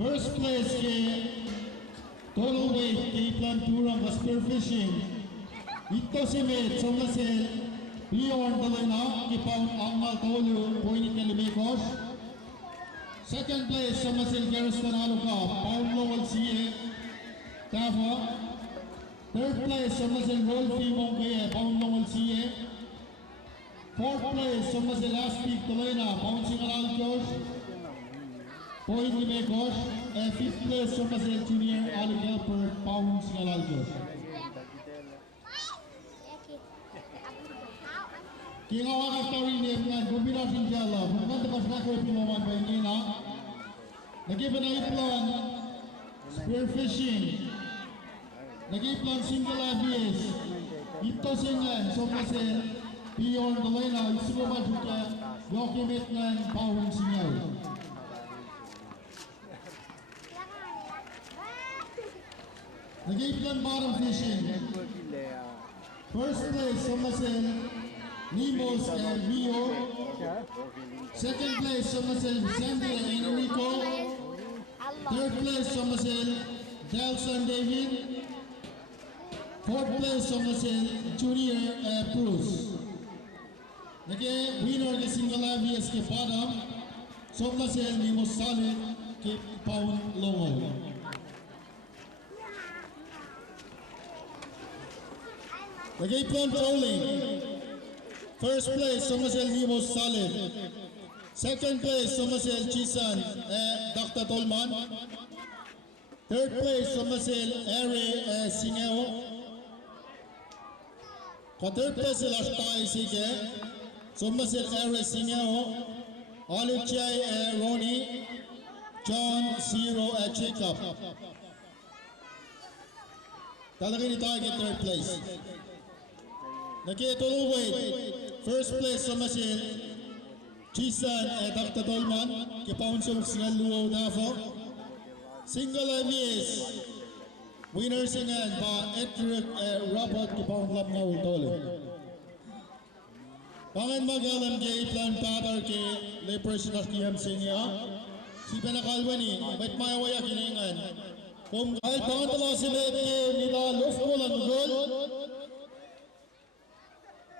First place kay total weight kay Planturang Spearfishing. Ito si Med Somasel Bjorn Dalena kay Pound Angmal Tolu Poinit Kalimekos. Second place Somasel Garrison Aluka Pound Lowell CA Tafa. Third place Somasel Wolfie Mongkaya Pound Lowell CA. Fourth place Somasel Aspik Dalena Pound Singaral Josh Point Limekos. Fifth place Somasel Junior Ali Helper Pound Singaral Josh. Kaya ang story niya ng kombinasyon siya lang. Kung tapos na ko pinuman pa niya na nag-iba plan spearfishing, nag-i-plan single ABS. Ito siya Somasel Bjorn Dalena isuman siya document ng Pound Singaral. Nag-i-plan bottom fishing. First place Somasel Nimos and Rio. Second place Somasel Sandy and Enrico. Third place Somasel Delson David. Fourth place Somasel Junior Bruce. Winner के single ABS के bottom Somasel Nimos Solid के Pound Lowell. Nag-i-plan trolling. First place, Somasel Nimos Solid. Second place, Somasel Chisan Dr. Tolman. Third place, Somasel Ere Singeo. Third place, Lashtai Sige. Somasel Ere Singeo. Olive Chai Ronnie. John Zero Jacob. Talaga ni tayo get third place. Total weight. First place Somasel Chisan Dr. Tolman kay Pound Sumok Singal Luo Dafo. Single ABS winner singan pa Edric Robert kay Pound Lamnaw Tolo. Pangan magalam kay Plan Patar kay Lepers na kiyam singa. Si Panakalwa ni ba't mayawaya kiningan. Kung kahit pangan tala si Leti nila Lofko lang gol.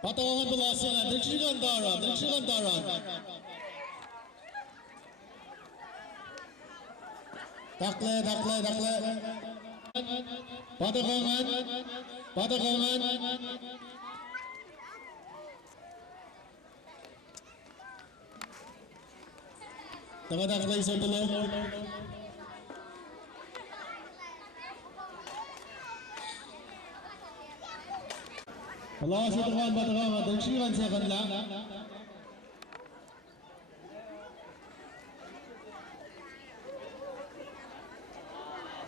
Patawangan balasan, Dikshikan Daran. Takle. Patawangan. Takle sa tulong. Allah sa tukan Patawangan, Dikshikan sa kanila.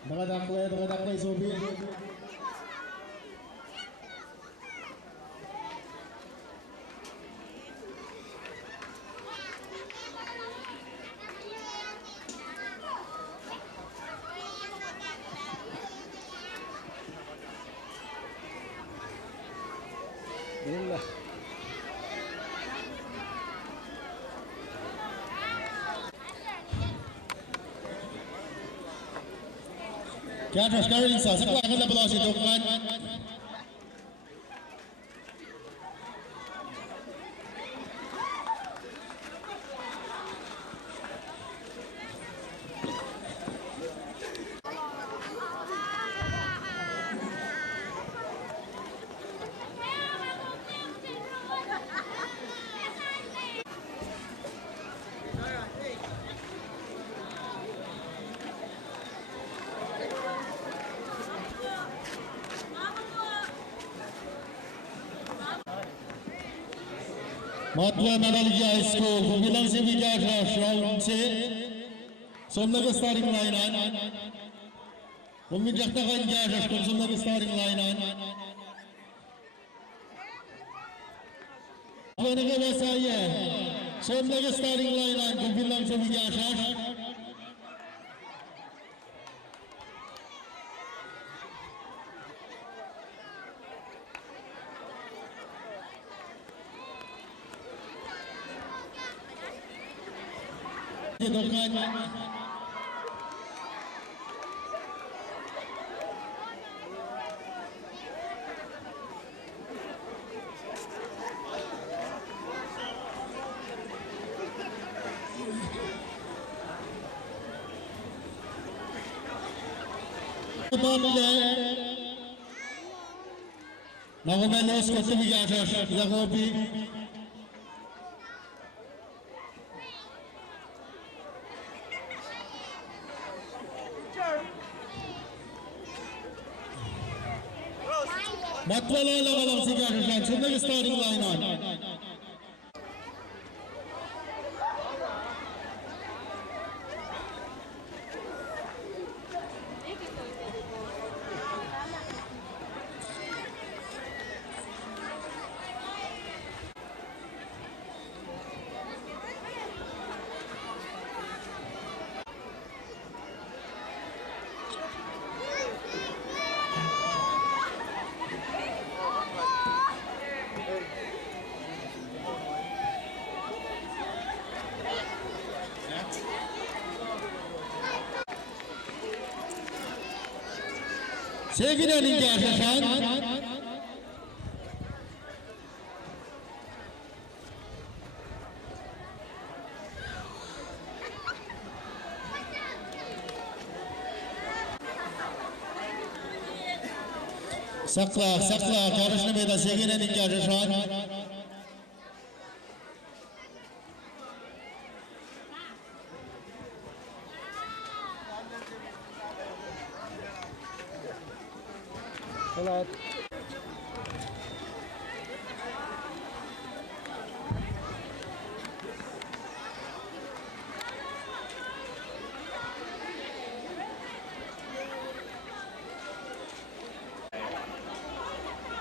Nakadakle, Sobi. Bismillah. Kaya Josh Caroline sa kuha ka na pala si Dukman. Matla Madalya School, Gumilang si Vidyasha, Shroud si Somnag starting line-an. Bumidyak na Vidyasha, kung Somnag starting line-an. Ako nagawa sa iya, Somnag starting line-an, Gumilang si Vidyasha. ile Nagomelos Kotumigash Yagobi Matwala Lagalam Sigash from the starting line on. Sevgili Ninja Şaşan Sakla karışını beyda sevgili Ninja Şaşan Salat.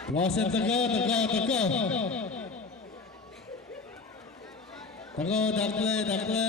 Wasit teka dakle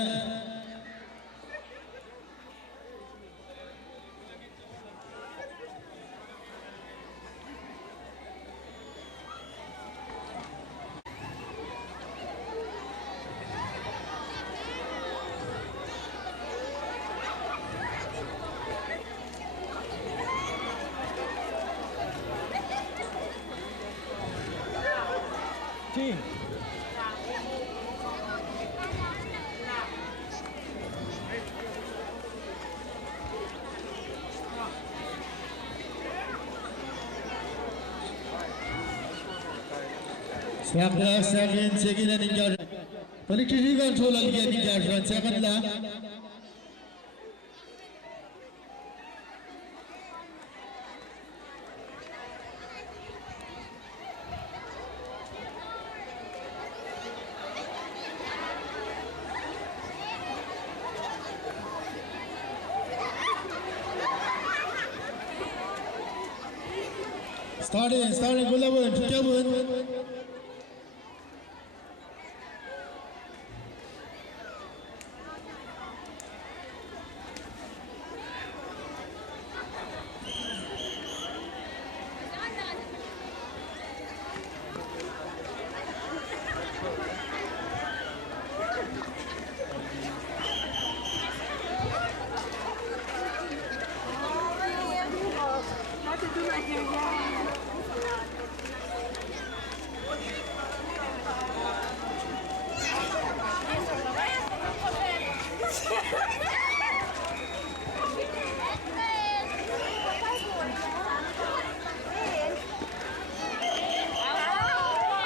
Team. Sakla sevgili Ninja Politici kontrol alıyor Ninja Şaşan secondla Starting Gulabun, Kevin.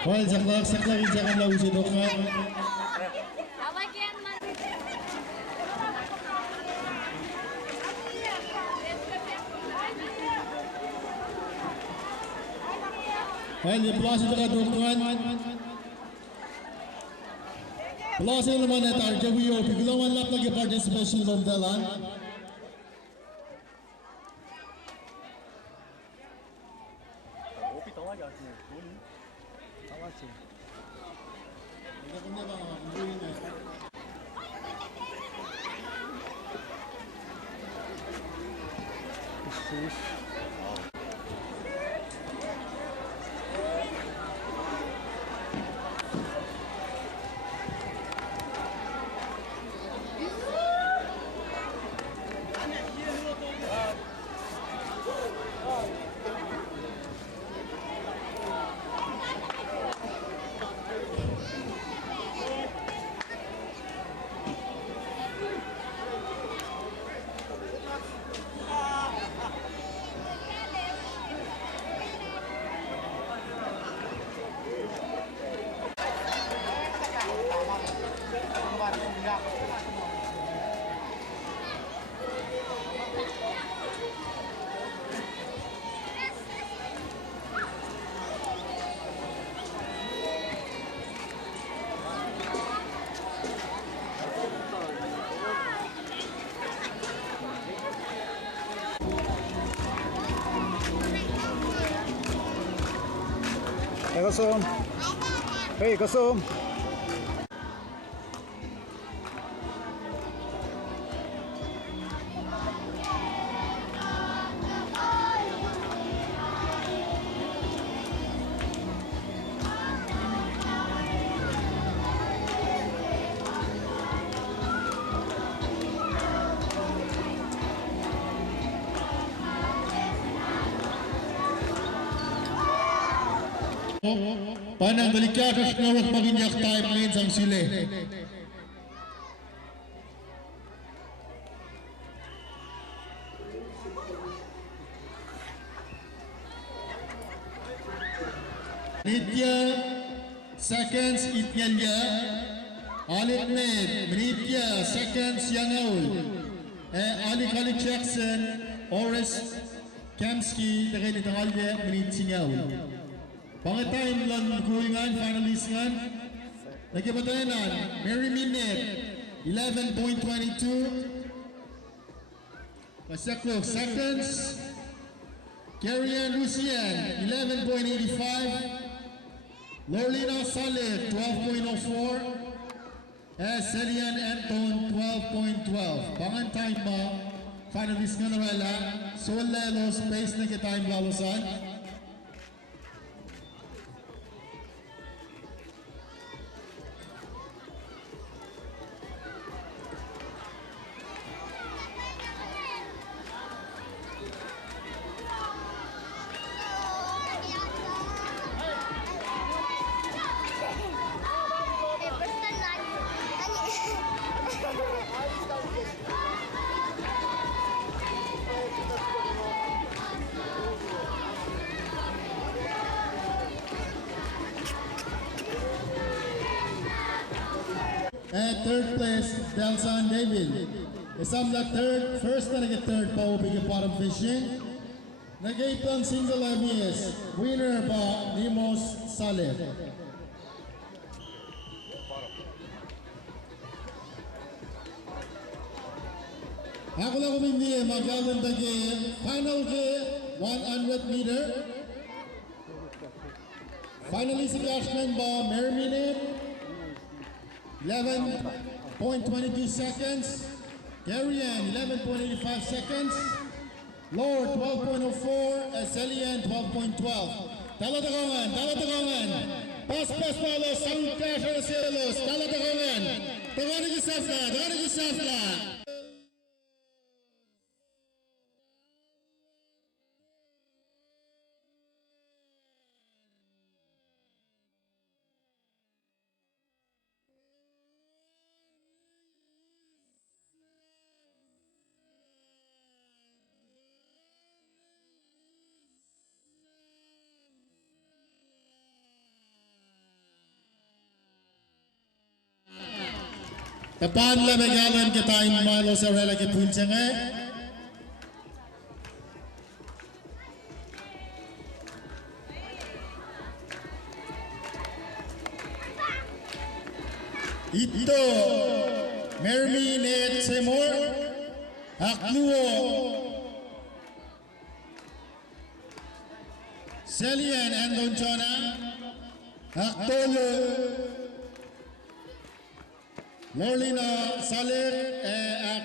Well, sakla jangan lau si dokter. Well, di plus itu kan dokter. Plus ini mana target video, piglawan lap lagi participation lomdalan. kosong. Hey, kosong. Panang delikado snorat maginyak tayo ngayon sang sili. Nitya seconds ityalya Alit Med Nitya seconds Yangaul Ali Khalid Jackson Oris Kamski Tagay Nitangalya Menit Singaul Pangatime lang kuhingan finalist ngan nagibatayanan Mary Minette 11.22 Pasaklo seconds Carrie-Anne Lucian 11.85 Lorlina Saleh 12.04 Celian Anton 12.12 Pangan-time ba finalist nga nawala Solelo space na kita-time lalosan At third place, Delson David. Isang na third, first na nag-third pa ubig bottom fishing. Nag-8 single MBS. Winner ba Nimos Saleh. Ako lang kumindi magalang dagi final ke 100 meter. Finally si Ashland ba Mary Minette 11.22 seconds. Carrie-Anne 11.85 seconds. Lord 12.04. Celian 12.12. Talatagongan. Pas palos. Sang kasha na silos. Talatagongan. Tawanig isafla. Kapan la begalan kita in malo sa rela ke punchanga. Ito Mermi Net Semor Akluo Celian Andon Chona Aktolo Lorlina Saleh